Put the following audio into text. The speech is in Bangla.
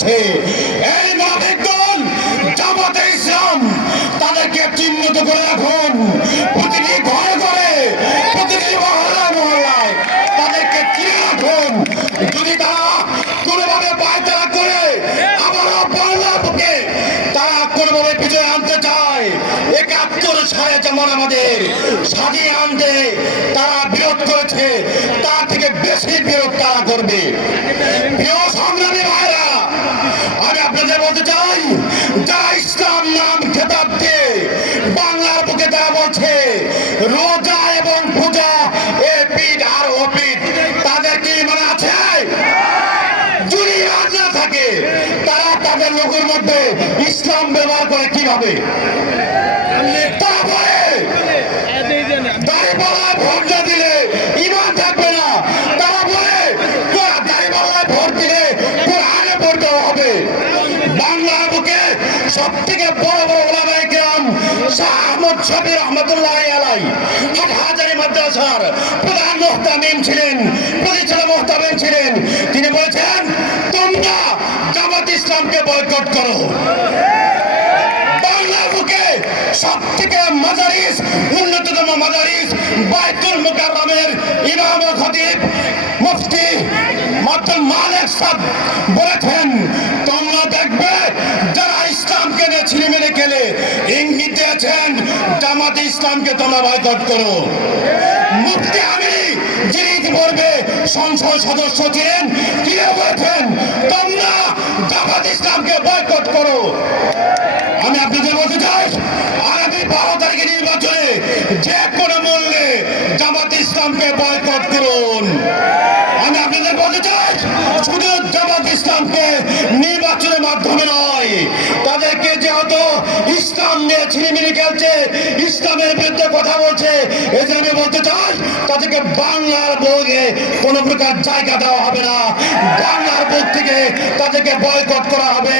করেছে। এই মাফিক দল জামাতে ইসলাম তাদেরকে চিহ্নিত করে রাখুন। প্রতিটি ঘরে ঘরে, প্রতিটি মহল্লায় মহল্লায় তাদেরকে চিনে রাখুন। যদি তারা কোনোভাবে পায়তারা করে আবারও বাংলার বুকে তারা কোনোভাবে বিজয় আনতে চায়, ৭১ সালে যেমন আমাদের স্বাধীন আনতে তারা বিরোধ করেছে, তার থেকে বেশি বিরোধ তারা করবে। প্রিয় সংগ্রামী ভাইরা, আমি আপনাদের বলতে চাই, যারা ইসলাম নাম খেতাব দিয়ে বাংলার বুকে তারা বলছে রোজা এবং পূজা এ পিঠ আর ও পিঠ, তাদের কি মনে আছে? যদি ইমান না থাকে তারা তাদের লোকের মধ্যে ইসলাম ব্যবহার করে কিভাবে? তারা বলে দাড়িপাল্লায় ভোট না দিলে ইমান থাকবে না। তারা বলে দাড়িপাল্লায় ভোট দিলে কোরআনে পড়তে হবে। বাংলার বুকে সব থেকে বড় বড় ওলামায়ে কেরাম শাহ আহমদ শফী রহমাতুল্লাহি আলাইহি হাটহাজারী মাদ্রাসার প্রধান মুহতামিম ছিলেন, প্রতিষ্ঠাতা মুহতামিম ছিলেন। তিনি বলেছেন, তোমরা জামাত ইসলামকে বয়কট করো। বাংলার বুকে সব থেকে মাদারিস, উন্নততম মাদারিস বাইতুল মুকাররমের ইমাম ও খতিব মুফতি আব্দুল মালিক সাহেব বলেছেন, তোমরা দেখবে যারা ইসলামকে নিয়ে ছিনিমিনি খেলে ইঙ্গিত দিয়েছেন জামাতে ইসলামকে তোমরা বয়কট করো। মুফতি আমি যিনি ইতিপূর্বে সংসদ সদস্য ছিলেন, তিনি বলেছেন তোমরা জামাত ইসলামকে বয়কট করো। আমি আপনাদের বলতে চাই, আগামী 12 তারিখে নির্বাচনে যে কোনো মূল্যে জামাত ইসলামকে বয়কট করুন। আমি আপনাদের বলতে চাই, শুধু জামাত ইসলামকে নির্বাচনের মাধ্যমে নয়, তাদেরকে যেহেতু ইসলাম নিয়ে ছিনিমিনি খেলছে, ইসলামের বিরুদ্ধে কথা বলছে, এই জন্য আমি বলতে চাই তাদেরকে বাংলার বুকে কোনো প্রকার জায়গা দেওয়া হবে না। বাংলার বুক থেকে তাদেরকে বয়কট করা হবে।